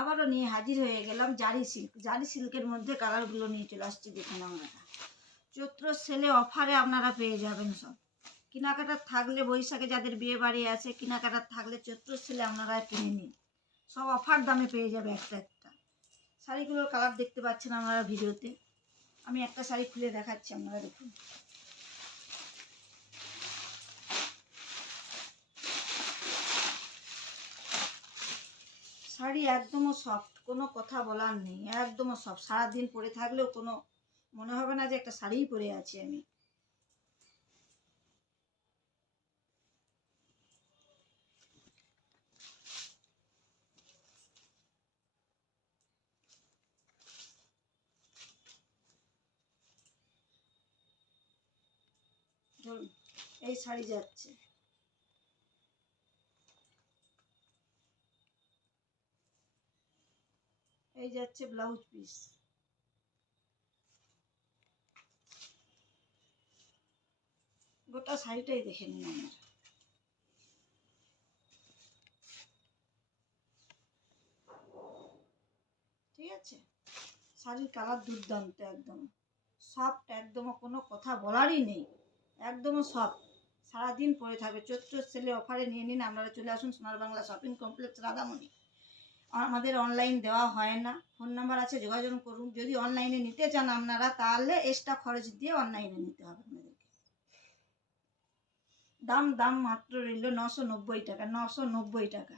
আবারও নিয়ে হাজির হয়ে গেলাম জারি সিল্কের মধ্যে কালারগুলো নিয়ে চলে আসছি। দেখুন আপনারা চৈত্র সেলে অফারে আপনারা পেয়ে যাবেন সব। কেনাকাটার থাকলে বৈশাখে যাদের বিয়ে বাড়ি আছে, কেনাকাটার থাকলে চৈত্র সেলে আপনারা কিনে নিন, সব অফার দামে পেয়ে যাবে একটা একটা। শাড়িগুলোর কালার দেখতে পাচ্ছেন আপনারা ভিডিওতে। আমি একটা শাড়ি খুলে দেখাচ্ছি, আপনারা দেখুন। শাড়ি একদমও সফট, কোনো কথা বলার নেই, একদমও সফট। সারাদিন পরে থাকলেও কোনো মনে হবে না যে একটা শাড়িই পরে আছি আমি। ধরুন এই শাড়ি যাচ্ছে, এই যাচ্ছে ব্লাউজ পিস। গোটা শাড়িটাই দেখে নিন আপনারা। ঠিক আছে, শাড়ির কালার দুর্দান্ত, একদম সফট, একদমও কোনো কথা বলারই নেই, একদমও সফট। সারাদিন পরে থাকবে। চৈত্র সেলে অফারে নিয়ে নিন, আপনারা চলে আসুন সোনার বাংলা শপিং কমপ্লেক্স রাধামণি। আমাদের অনলাইন দেওয়া হয় না, ফোন নাম্বার আছে, যোগাযোগ করুন। যদি অনলাইনে নিতে চান আপনারা, তাহলে এক্সট্রা খরচ দিয়ে অনলাইনে নিতে হবে আপনাদেরকে। দাম মাত্র রইল 990 টাকা, 990 টাকা।